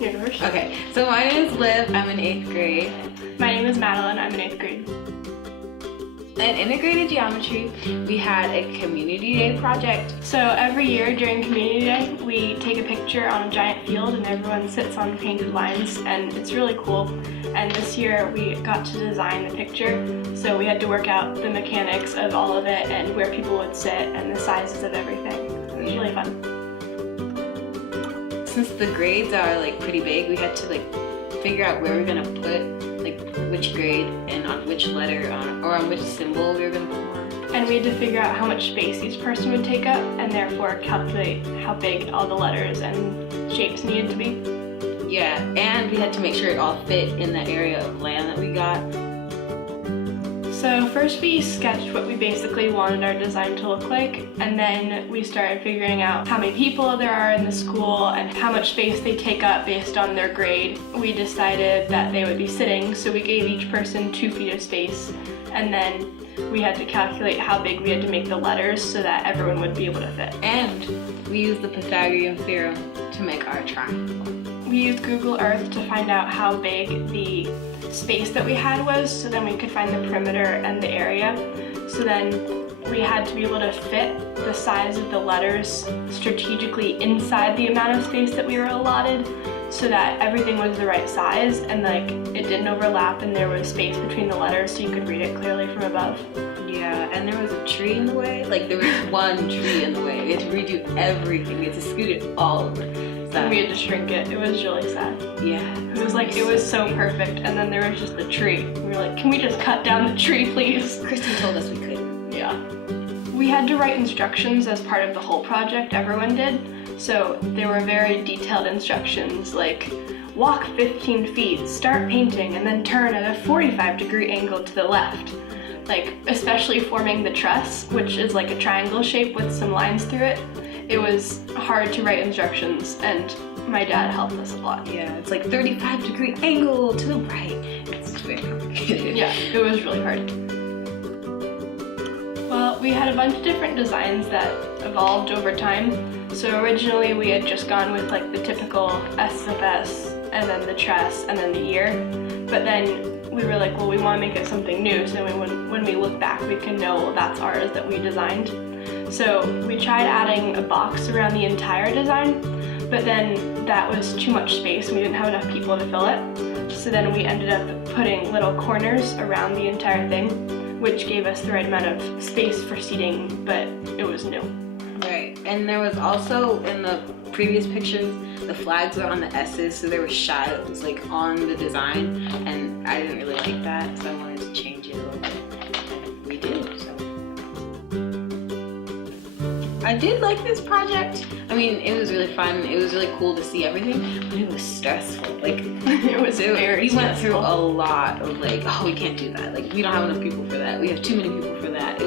You're first. Okay, so my name is Liv, I'm in 8th grade. My name is Madeline, I'm in 8th grade. In integrated geometry, we had a community day project. So every year during community day, we take a picture on a giant field and everyone sits on painted lines, and it's really cool. And this year we got to design the picture, so we had to work out the mechanics of all of it and where people would sit and the sizes of everything. It was really fun. Since the grades are like pretty big, we had to like figure out where we're gonna put like which grade and on which letter or on which symbol we were gonna put on. And we had to figure out how much space each person would take up and therefore calculate how big all the letters and shapes needed to be. Yeah, and we had to make sure it all fit in the area of land that we got. So first we sketched what we basically wanted our design to look like, and then we started figuring out how many people there are in the school and how much space they take up based on their grade. We decided that they would be sitting, so we gave each person 2 feet of space, and then we had to calculate how big we had to make the letters so that everyone would be able to fit. And we used the Pythagorean theorem to make our triangle. We used Google Earth to find out how big the space that we had was, so then we could find the perimeter and the area. So then we had to be able to fit the size of the letters strategically inside the amount of space that we were allotted, so that everything was the right size and like it didn't overlap and there was space between the letters so you could read it clearly from above. Yeah, and there was a tree in the way. Like there was one tree in the way. We had to redo everything. We had to scoot it all over. And we had to shrink it. It was really sad. Yeah. It was like, it was so perfect, and then there was just the tree. We were like, can we just cut down the tree, please? Kristen told us we couldn't. Yeah. We had to write instructions as part of the whole project, everyone did. So there were very detailed instructions like, walk 15 feet, start painting, and then turn at a 45-degree angle to the left. Like, especially forming the truss, which is like a triangle shape with some lines through it. It was hard to write instructions, and my dad helped us a lot. Yeah, it's like 35-degree angle to the right. It's very complicated. Yeah, it was really hard. Well, we had a bunch of different designs that evolved over time. So originally we had just gone with like the typical SSFS, and then the truss, and then the ear. But then we were like, well, we want to make it something new, so when we look back, we can know, well, that's ours that we designed. So we tried adding a box around the entire design, but then that was too much space and we didn't have enough people to fill it. So then we ended up putting little corners around the entire thing, which gave us the right amount of space for seating, but it was new. Right, and there was also, in the previous pictures, the flags were on the S's, so there were shadows like on the design, and I didn't really like that, so I wanted to change it a little bit, and we did, so. I did like this project. I mean, it was really fun. It was really cool to see everything, but it was stressful. Like, it was very we went through a lot of like, oh, we can't do that. Like, we don't have enough people for that. We have too many people for that.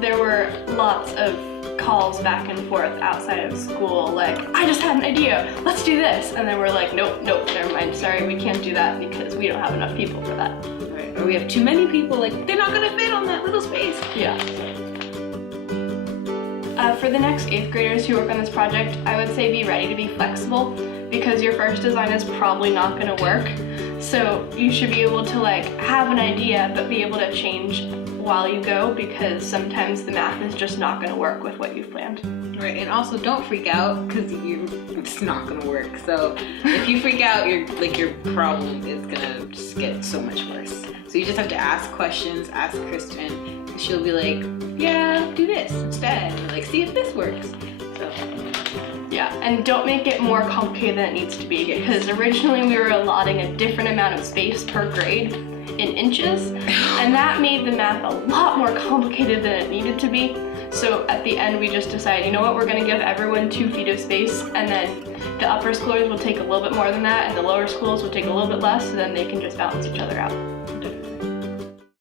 There were lots of calls back and forth outside of school, like, I just had an idea, let's do this. And then we're like, nope, never mind, sorry, we can't do that because we don't have enough people for that. Right. Or we have too many people, like, they're not gonna fit on that little space. Yeah. For the next 8th graders who work on this project, I would say be ready to be flexible because your first design is probably not going to work. So you should be able to like have an idea but be able to change while you go because sometimes the math is just not going to work with what you've planned. Right, and also don't freak out because it's not going to work. So if you freak out, your problem is going to just get so much worse. So you just have to ask questions, ask Kristen. She'll be like, yeah, do this instead, and like, see if this works. So, yeah, and don't make it more complicated than it needs to be because originally we were allotting a different amount of space per grade in inches, and that made the math a lot more complicated than it needed to be. So at the end we just decided, you know what, we're going to give everyone 2 feet of space, and then the upper schoolers will take a little bit more than that, and the lower schools will take a little bit less, so then they can just balance each other out.